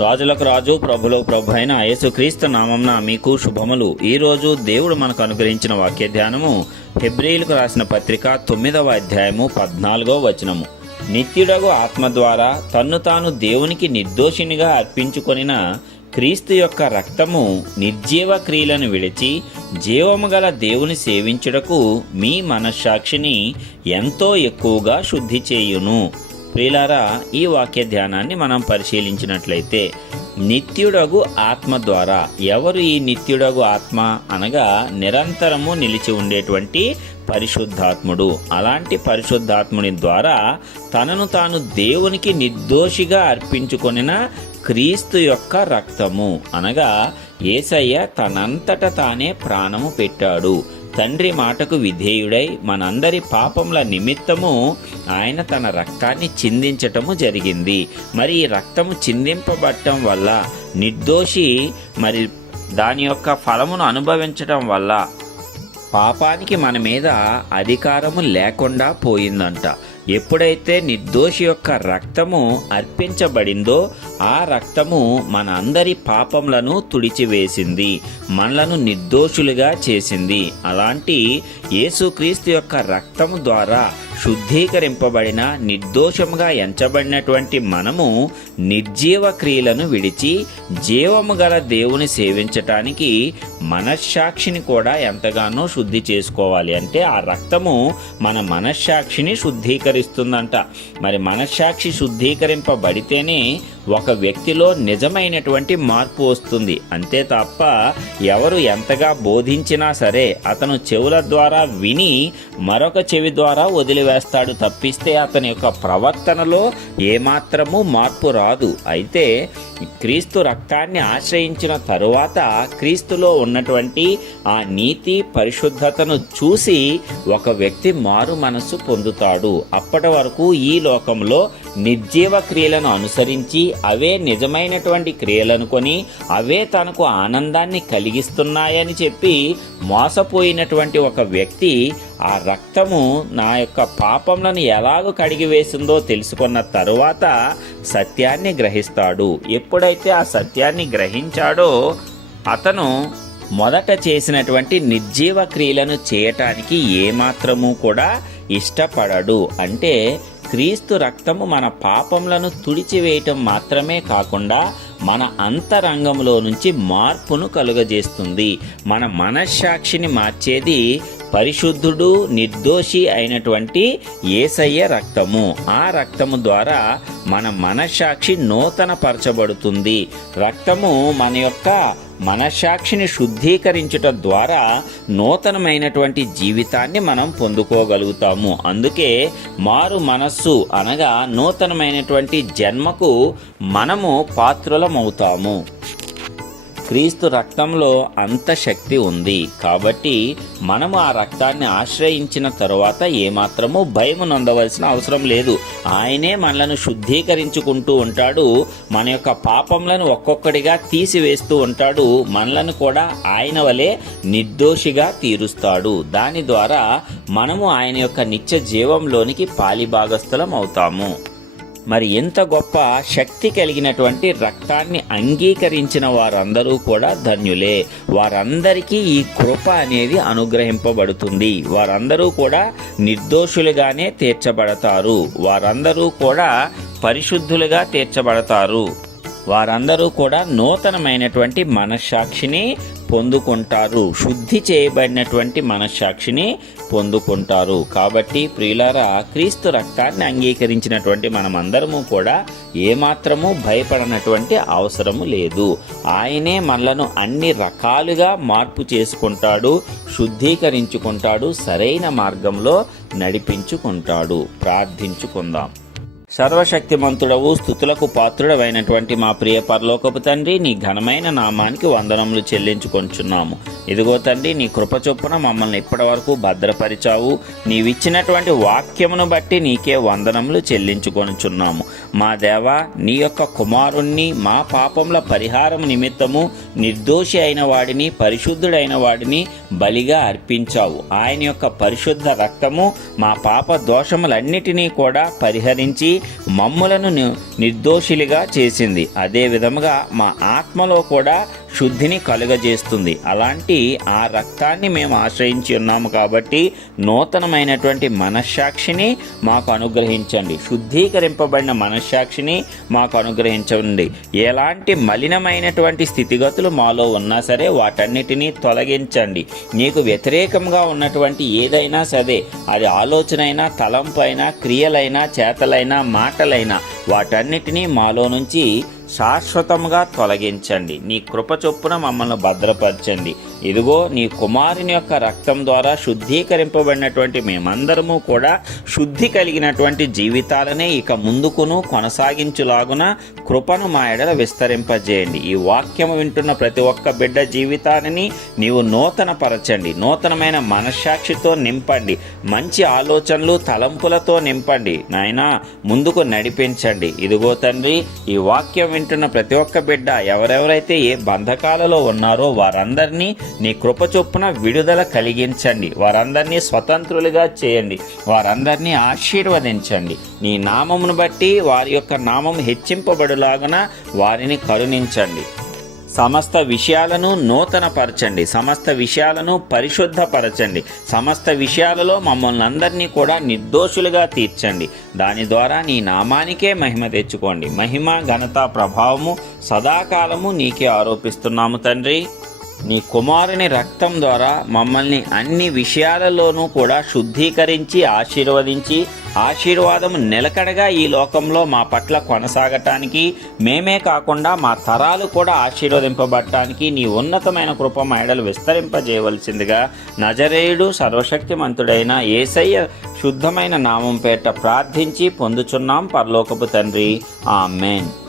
రాజులకు రాజు ప్రభులకు ప్రభు అయిన యేసుక్రీస్తు నామంన మీకు శుభములు. ఈ రోజు దేవుడు మనకు అనుగ్రహించిన వాక్య ధ్యానము రాసిన పత్రిక తొమ్మిదవ అధ్యాయము పద్నాలుగో వచనము. నిత్యుడగు ఆత్మ ద్వారా తన్ను తాను దేవునికి నిర్దోషినిగా అర్పించుకొనిన క్రీస్తు యొక్క రక్తము నిర్జీవ క్రియలను విడిచి జీవము గల దేవుని సేవించుటకు మీ మనస్సాక్షిని ఎంతో ఎక్కువగా శుద్ధి చేయును. ప్రియులారా ఈ వాక్య ధ్యానాన్ని మనం పరిశీలించినట్లయితే నిత్యుడగు ఆత్మ ద్వారా ఎవరు ఈ నిత్యుడగు ఆత్మ అనగా నిరంతరము నిలిచి ఉండేటువంటి పరిశుద్ధాత్ముడు. అలాంటి పరిశుద్ధాత్ముని ద్వారా తనను తాను దేవునికి నిర్దోషిగా అర్పించుకొనిన క్రీస్తు యొక్క రక్తము అనగా ఏసయ్య తనంతట తానే ప్రాణము పెట్టాడు. తండ్రి మాటకు విధేయుడై మనందరి పాపముల నిమిత్తము ఆయన తన రక్తాన్ని చిందించటము జరిగింది. మరి ఈ రక్తము చిందింపబడటం వల్ల నిర్దోషి మరి దాని యొక్క ఫలమును అనుభవించటం వల్ల పాపానికి మన మీద అధికారము లేకుండా పోయిందంట. ఎప్పుడైతే నిర్దోషి యొక్క రక్తము అర్పించబడిందో ఆ రక్తము మన అందరి పాపములను తుడిచివేసింది మనలను నిర్దోషులుగా చేసింది. అలాంటి యేసుక్రీస్తు యొక్క రక్తము ద్వారా శుద్ధీకరింపబడిన నిర్దోషముగా ఎంచబడినటువంటి మనము నిర్జీవ క్రియలను విడిచి జీవము గల దేవుని సేవించటానికి మనశ్శాక్షిని కూడా ఎంతగానో శుద్ధి చేసుకోవాలి. అంటే ఆ రక్తము మన మనశ్శాక్షిని శుద్ధీకరిస్తుందంట. మరి మనశ్శాక్షి శుద్ధీకరింపబడితేనే ఒక వ్యక్తిలో నిజమైనటువంటి మార్పు వస్తుంది. అంతే తప్ప ఎవరు ఎంతగా బోధించినా సరే అతను చెవుల ద్వారా విని మరొక చెవి ద్వారా వదిలివేస్తాడు తప్పిస్తే అతని యొక్క ప్రవర్తనలో ఏమాత్రము మార్పు రాదు. అయితే క్రీస్తు రక్తాన్ని ఆశ్రయించిన తరువాత క్రీస్తులో ఉన్నటువంటి ఆ నీతి పరిశుద్ధతను చూసి ఒక వ్యక్తి మారు మనస్సు పొందుతాడు. అప్పటి వరకు ఈ లోకంలో నిర్జీవ క్రియలను అనుసరించి అవే నిజమైనటువంటి క్రియలను కొని అవే తనకు ఆనందాన్ని కలిగిస్తున్నాయని చెప్పి మోసపోయినటువంటి ఒక వ్యక్తి ఆ రక్తము నా యొక్క పాపములను ఎలాగ కడిగివేసిందో తెలుసుకున్న తరువాత సత్యాన్ని గ్రహిస్తాడు. ఎప్పుడైతే ఆ సత్యాన్ని గ్రహించాడో అతను మొదట చేసినటువంటి నిర్జీవ క్రియలను చేయటానికి ఏమాత్రము కూడా ఇష్టపడడు. అంటే క్రీస్తు రక్తము మన పాపములను తుడిచివేయటం మాత్రమే కాకుండా మన అంతరంగంలో నుంచి మార్పును కలుగజేస్తుంది. మన మనశ్శాక్షిని మార్చేది పరిశుద్ధుడు నిర్దోషి అయినటువంటి ఏసయ్య రక్తము. ఆ రక్తము ద్వారా మన మనస్సాక్షి నూతన పరచబడుతుంది రక్తము మన యొక్క మనస్సాక్షిని శుద్ధీకరించుట ద్వారా నూతనమైనటువంటి జీవితాన్ని మనం పొందుకోగలుగుతాము. అందుకే మారు మనస్సు అనగా నూతనమైనటువంటి జన్మకు మనము పాత్రులమవుతాము. క్రీస్తు రక్తంలో అంత శక్తి ఉంది. కాబట్టి మనము ఆ రక్తాన్ని ఆశ్రయించిన తరువాత ఏమాత్రము భయము నొందవలసిన అవసరం లేదు. ఆయనే మనలను శుద్ధీకరించుకుంటూ ఉంటాడు. మన యొక్క పాపములను ఒక్కొక్కడిగా తీసివేస్తూ ఉంటాడు. మనలను కూడా ఆయన వలె నిర్దోషిగా తీరుస్తాడు. దాని ద్వారా మనము ఆయన యొక్క నిత్య జీవంలోనికి పాలిభాగస్థలం అవుతాము. మరి ఎంత గొప్ప శక్తి కలిగినటువంటి రక్తాన్ని అంగీకరించిన వారందరూ కూడా ధన్యులే. వారందరికీ ఈ కృప అనేది అనుగ్రహింపబడుతుంది. వారందరూ కూడా నిర్దోషులుగానే తీర్చబడతారు. వారందరూ కూడా పరిశుద్ధులుగా తీర్చబడతారు. వారందరూ కూడా నూతనమైనటువంటి మనస్సాక్షిని పొందుకుంటారు. శుద్ధి చేయబడినటువంటి మనస్సాక్షిని పొందుకుంటారు. కాబట్టి ప్రియులారా క్రీస్తు రక్తాన్ని అంగీకరించినటువంటి మనమందరము కూడా ఏమాత్రము భయపడనటువంటి అవసరము లేదు. ఆయనే మనలను అన్ని రకాలుగా మార్పు చేసుకుంటాడు శుద్ధీకరించుకుంటాడు సరైన మార్గంలో నడిపించుకుంటాడు. ప్రార్థించుకుందాం. సర్వశక్తిమంతుడవు స్థుతులకు పాత్రుడవైనటువంటి మా ప్రియ పరలోకపు తండ్రి నీ ఘనమైన నామానికి వందనములు చెల్లించుకొంచున్నాము. ఇదిగో తండ్రి నీ కృప చొప్పున మమ్మల్ని ఇప్పటి వరకు భద్రపరిచావు. నీవిచ్చినటువంటి వాక్యమును బట్టి నీకే వందనములు చెల్లించుకొనుచున్నాము. మా దేవ నీ యొక్క కుమారుణ్ణి మా పాపముల పరిహారం నిమిత్తము నిర్దోషి అయిన వాడిని పరిశుద్ధుడైన వాడిని బలిగా అర్పించావు. ఆయన యొక్క పరిశుద్ధ రక్తము మా పాప దోషములన్నిటినీ కూడా పరిహరించి మమ్ములను నిర్దోషులుగా చేసింది. అదే విధముగా మా ఆత్మలో కూడా శుద్ధిని కలుగజేస్తుంది. అలాంటి ఆ రక్తాన్ని మేము ఆశ్రయించి ఉన్నాము కాబట్టి నూతనమైనటువంటి మనస్సాక్షిని మాకు అనుగ్రహించండి. శుద్ధీకరింపబడిన మనస్సాక్షిని మాకు అనుగ్రహించండి. ఎలాంటి మలినమైనటువంటి స్థితిగతులు మాలో ఉన్నా సరే వాటన్నిటినీ తొలగించండి. నీకు వ్యతిరేకంగా ఉన్నటువంటి ఏదైనా సరే అది ఆలోచన అయినా తలంపైనా క్రియలైనా చేతలైనా మాటలైనా వాటన్నిటినీ మాలో నుంచి శాశ్వతంగా తొలగించండి. నీ కృప చొప్పున మమ్మల్ని భద్రపరచండి. ఇదిగో నీ కుమారుని యొక్క రక్తం ద్వారా శుద్ధీకరింపబడినటువంటి మేమందరము కూడా శుద్ధి కలిగినటువంటి జీవితాలనే ఇక ముందుకును కొనసాగించులాగున కృపను మా ఎడల విస్తరింపజేయండి. ఈ వాక్యం వింటున్న ప్రతి ఒక్క బిడ్డ జీవితాన్ని నీవు నూతన పరచండి నూతనమైన మనశ్శాక్షితో నింపండి. మంచి ఆలోచనలు తలంపులతో నింపండి. నాయన ముందుకు నడిపించండి. ఇదిగో తండ్రి ఈ వాక్యం వింటున్న ప్రతి ఒక్క బిడ్డ ఎవరెవరైతే ఏ బంధకాలలో ఉన్నారో వారందరినీ నీ కృప చొప్పున విడుదల కలిగించండి. వారందరినీ స్వతంత్రులుగా చేయండి. వారందరినీ ఆశీర్వదించండి. నీ నామమును బట్టి వారి యొక్క నామం హెచ్చింపబడులాగున వారిని కరుణించండి. సమస్త విషయాలను నూతనపరచండి. సమస్త విషయాలను పరిశుద్ధపరచండి. సమస్త విషయాలలో మమ్మల్ని అందరినీ కూడా నిర్దోషులుగా తీర్చండి. దాని ద్వారా నీ నామానికే మహిమ తెచ్చుకోండి. మహిమ ఘనత ప్రభావము సదాకాలము నీకే ఆరోపిస్తున్నాము తండ్రి. నీ కుమారుని రక్తం ద్వారా మమ్మల్ని అన్ని విషయాలలోనూ కూడా శుద్ధీకరించి ఆశీర్వదించి ఆశీర్వాదం నిలకడగా ఈ లోకంలో మా పట్ల కొనసాగటానికి మేమే కాకుండా మా తరాలు కూడా ఆశీర్వదింపబడటానికి నీ ఉన్నతమైన కృప మహిళలు విస్తరింపజేయవలసిందిగా నజరేయుడు సర్వశక్తిమంతుడైన ఏసయ్య శుద్ధమైన నామం పేట ప్రార్థించి పొందుచున్నాం పరలోకపు తండ్రి. ఆమెన్.